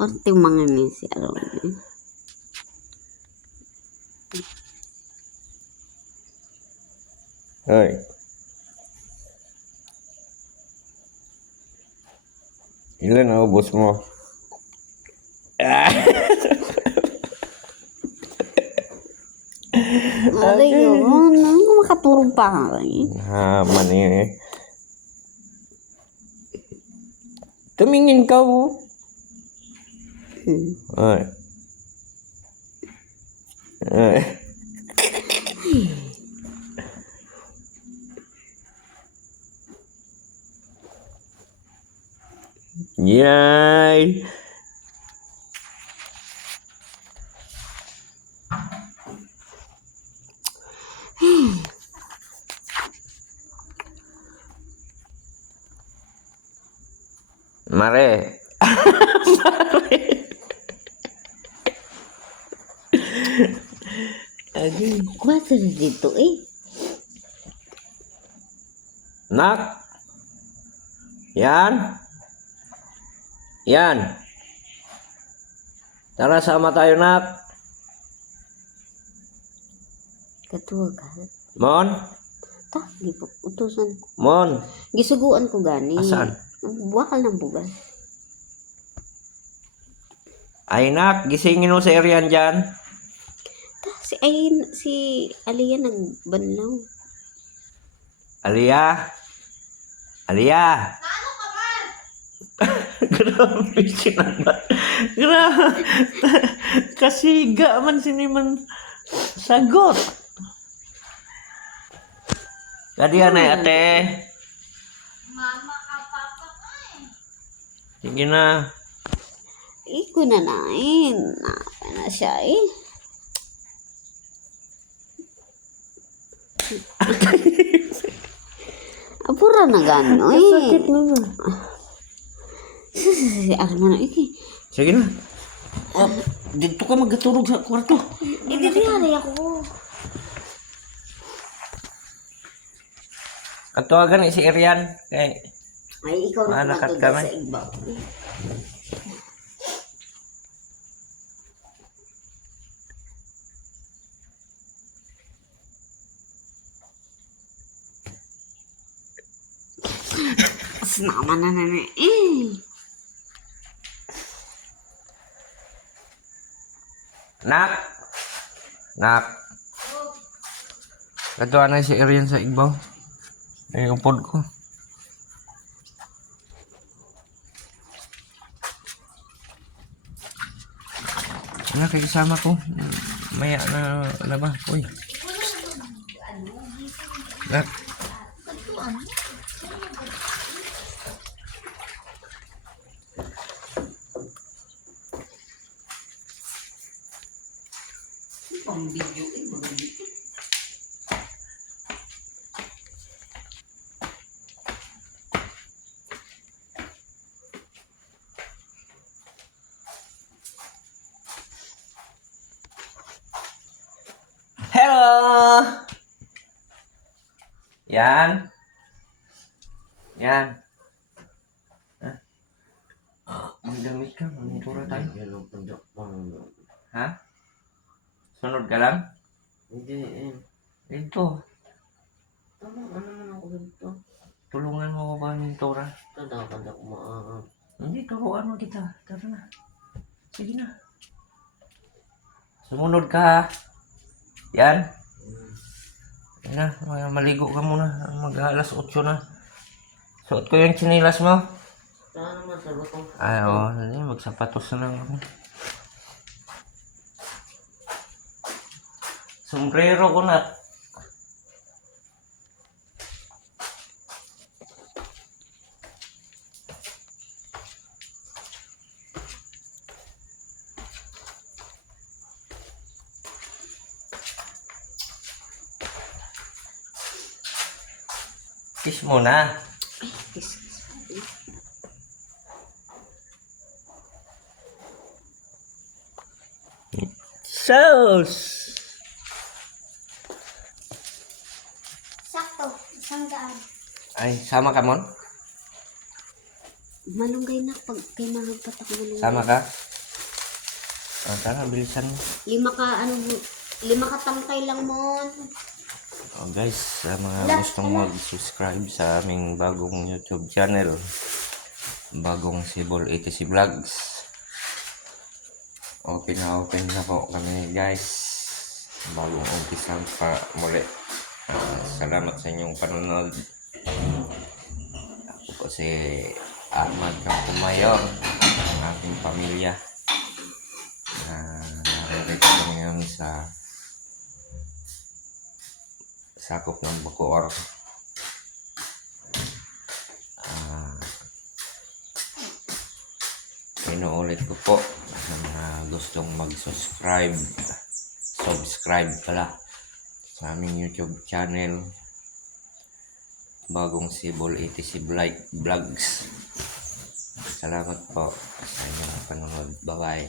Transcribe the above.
Orte mga ni si Aron. Hoy. Ilan na ubos mo? Aray yun. Ano makaturog pa nga eh. Haman eh. Tumingin ka mo. Ay. Ay. Yay! Mare. Agay. Kuwasa na dito eh. Nak. Yan. Yan. Tara, sama tayo, nak. Katuwag ka. Mon. Ta, utusan ko. Mon. Gisuguan ko gani. Asan? Wakal ng bugas. Ay, nak. Gisingin mo si Arian dyan. Ta, si Alia nagbanlaw. Alia. Alia. Grabe sinabat. Grabe. Kasiga man siniman sagot. Kadiyan ay ate. Mama ka, papa ka eh. Sige na. Iko na nain. Napa na siya eh. Apura na gano eh. Sakit naman. Si Arman iki. Sige na. Oh, dito ka magturog sa kwarto. Hindi dinari ako. Katuwagan ni si Arian. Kay Ay, ikaw na Malakat kumatuda kami. sa igbaw. Naman na eh. Nak. Nak. Katuwa na si Arian sa igbaw. Ay, upod ko. Ano, kay kasama ko. Maya na ba? Uy. Nak. Hello! Yan. Yan. Magdamit ka. Manitura tayo. Ha? Sunod ka lang? Hindi eh. Dito. Ano naman ako dito? Tulungan mo ko ba ng tura? Tadakad ako maaarap. Hindi, turuan mo kita. Tara na. Sige na. Sumunod ka ha. Yan. Yan na, maligo ka muna. Mag-alas 8 na. Suot ko yung chinilas mo. Saan naman sa lutong? Ay, oo. Magsapatos na lang ako. Sombrero ko na. Kiss muna. Sauce! Sakto, 100. Ay, sama ka mon? Malunggay na pag kay mahagpatak malunggay. Sama ka? O, tara, bilisan mo. 5 ka tangkay lang mon. Oh, guys, sa mga gustong mag-subscribe sa aming bagong YouTube channel, bagong Sibol ATC Vlogs, open na po kami guys, bagong umpisa pa muli. Salamat sa inyong panonood. Ako po si Ahmad Campumayor, ang aking pamilya. Narito kami ngayon sa sakop ng Bacoor. Inuulit ko po sa mga gustong mag-subscribe, subscribe pala sa aming YouTube channel, bagong Sibol ATC Vlogs. Salamat po sa inyong panonood. Bye bye.